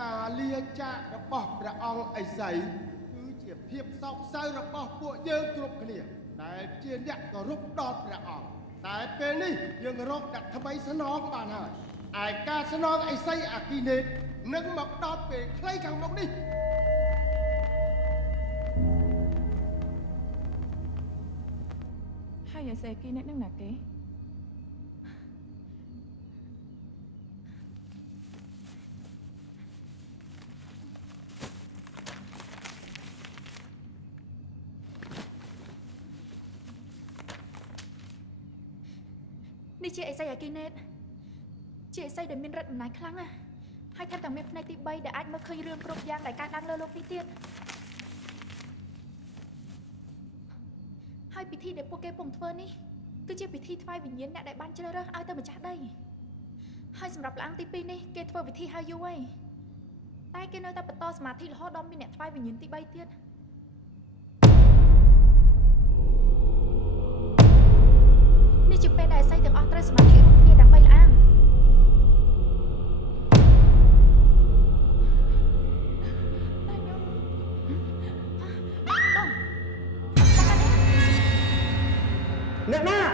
ការលាចាករបស់ព្រះអង្គឥសីគឺជាភាពសោកសៅរបស់ពួកយើងគ្រប់គ្នាដែលជាអ្នកគោរពដល់ព្រះអង្គតែពេលនេះយើងរកអ្នកថ្មីស្នងបានហើយឯការស្នងឥសីអាគីនេតនឹងមកដល់ពេលខ្លីខាងមុខនេះហើយឥសីអាគីនេតនឹងណាគេនេះជាឥសីអាគីណេតជាឥសីដែលមានឫទ្ធិអំណាចខ្លាំងណាស់ហើយថែមទាំងមានផ្នែកទី3ដែលអាចមើលឃើញរឿងគ្រប់យ៉ាងដែលកើតឡើងលើលោកនេះទៀតហើយពិធីដែលពួកគេពុំធ្វើនេះគឺជាពិធីថ្វាយវិញ្ញាណអ្នកដែលបានជ្រើសរើសឲ្យទៅម្ចាស់ដីហើយសម្រាប់ព្រះអង្គទី2នេះគេធ្វើពិធីហើយយូរហើយតែគេនៅតែបន្តសមាធិរហូតដល់មានអ្នកថ្វាយវិញ្ញាណទី3ទៀតនេះជាពេលដែលឥសីទាំងអស់ត្រូវសមាធិរួមគ្នាដើម្បីលះអាងអ្នកណា